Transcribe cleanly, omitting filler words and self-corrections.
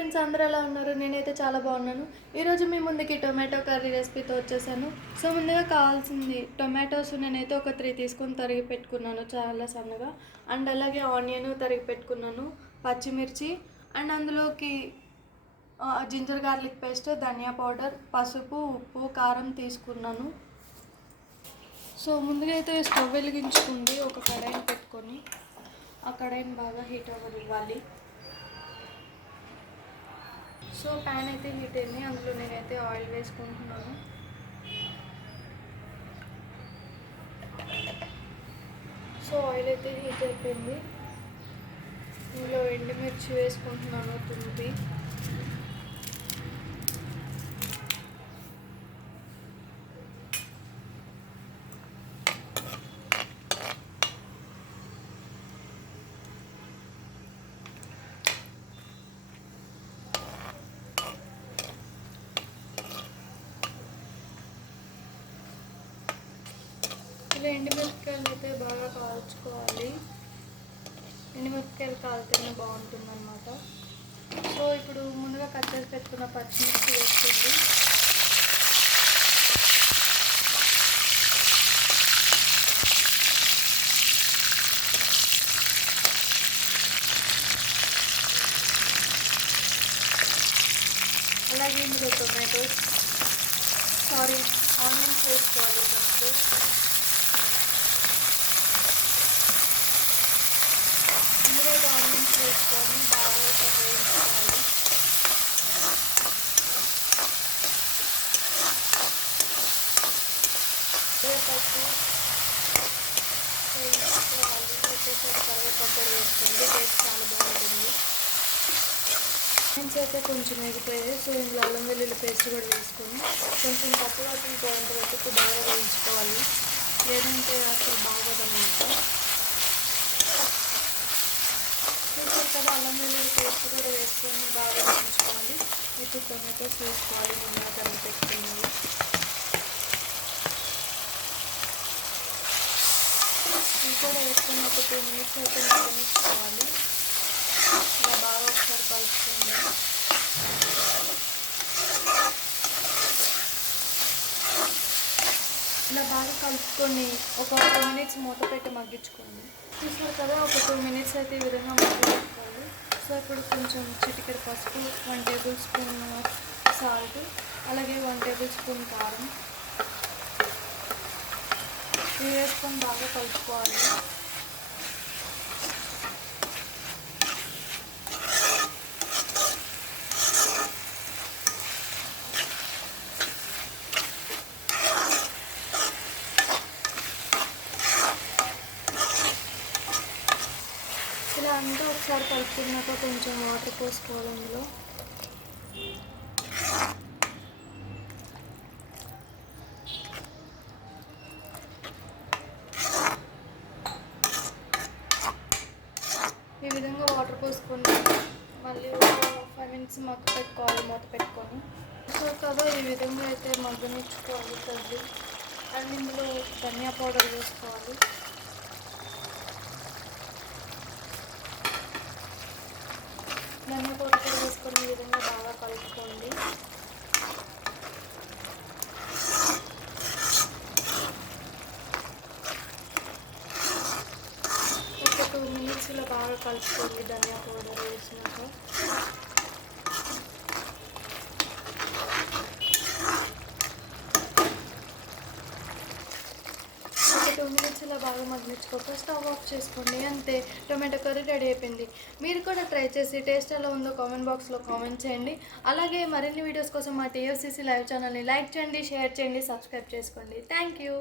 Friends, అందరూ ఎలా ఉన్నారు? నేనైతే చాలా బాగున్నాను. ఈరోజు మీ ముందుకి టొమాటో కర్రీ రెసిపీతో వచ్చేసాను. సో ముందుగా కావాల్సింది టొమాటోస్ నేనైతే ఒక 3 తీసుకొని తరిగి పెట్టుకున్నాను చాలా సన్నగా. అండ్ అలాగే ఆనియన్ తరిగి పెట్టుకున్నాను, పచ్చిమిర్చి, అండ్ అందులోకి జింజర్ గార్లిక్ పేస్ట్, ధనియా పౌడర్, పసుపు, ఉప్పు, కారం తీసుకున్నాను. సో ముందుగా అయితే స్టవ్ వెలిగించుకుంది, ఒక కడాయిని పెట్టుకొని ఆ కడాయిని బాగా హీట్ అవ్వనివ్వాలి. సో ప్యాన్ అయితే హీట్ అయింది, అందులో నేనైతే ఆయిల్ వేసుకుంటున్నాను. సో ఆయిల్ అయితే హీట్ అయిపోయింది, ఇందులో ఎండుమిర్చి వేసుకుంటున్నాను 9. ఇలా ఎండుమిరపకాయలు అయితే బాగా కాల్చుకోవాలి. ఎండుమిరపకాయలు కాలితేనే బాగుంటుంది అన్నమాట. సో ఇప్పుడు ముందుగా కట్ చేసి పెట్టుకున్న పచ్చిమిర్చి వేస్తుంది. అలాగే ఇందులో ఆనియన్స్ వేసుకోవాలి ఫస్ట్. ఆనియన్స్ వేసుకొని బాగా వేయించుకోవాలి. కరివేపాకు వేయించుకోవాలి. కరివేపాకు వేసుకోండి, టేస్ట్ చాలా బాగుంటుంది. ఆనియన్స్ అయితే కొంచెం వేగిపోయాయి. సో ఇందులో అల్లం వెల్లుల్లి పేస్ట్ కూడా వేసుకొని కొంచెం పచ్చివాసన పోయేంత వరకు బాగా వేయించుకోవాలి, లేదంటే అసలు బాగోదన్నమాట. కదా అల్లం వెల్లుల్లి పేస్ట్ కూడా వేసుకొని బాగా వేయించుకోవాలి. ఇప్పుడు టొమాటోస్ వేసుకోవాలి, ముందుగా తరిగి పెట్టుకున్నవి. ఇవి కూడా వేసుకొని ఒక 2 మినిట్స్ అయితే మగ్గనిచ్చుకోవాలి. ఇలా బాగా ఒకసారి కలుపుకోండి. ఇలా బాగా కలుపుకొని ఒక 2 మినిట్స్ మూత పెట్టి మగ్గించుకోండి. చూసారు కదా, ఒక 2 మినిట్స్ అయితే ఈ విధంగా మగ్గించుకోవాలి. సో ఇప్పుడు కొంచెం చిటికెడు పసుపు, 1 టేబుల్ స్పూన్ సాల్ట్, అలాగే 1 టేబుల్ స్పూన్ కారం ఇవి వేసుకొని బాగా కలుపుకోవాలి. ఇలా అంతా ఒకసారి కలుపుకున్నాక కొంచెం వాటర్ పోసుకోవాలి అందులో. ఈ విధంగా వాటర్ పోసుకొని మళ్ళీ ఒక 5 మినిట్స్ మగ్గ పెట్టుకోవాలి, మూత పెట్టుకొని. సో కదా ఈ విధంగా అయితే మగ్గనిచ్చుకోవాలి కర్రీ. అండ్ ఇందులో ధనియా పౌడర్ వేసుకోవాలి. ధనియా పౌడర్ కూడా వేసుకొని ఈ విధంగా బాగా కలుపుకోండి. ఒక 2 మినిట్స్ ఇలా బాగా కలుపుకోండి ధనియా పౌడర్ వేసినాక. ఒక 2 మినిట్స్ ఇలా బాగా మగ్గించుకోక స్టవ్ ఆఫ్ చేసుకోండి. అంతే, టొమాటో కర్రీ రెడీ అయిపోయింది. మీరు కూడా ట్రై చేసి టేస్ట్ ఎలా ఉందో కామెంట్ బాక్స్లో కామెంట్ చేయండి. అలాగే మరిన్ని వీడియోస్ కోసం మా TFCC లైవ్ ఛానల్ని లైక్ చేయండి, షేర్ చేయండి, సబ్స్క్రైబ్ చేసుకోండి. Thank you.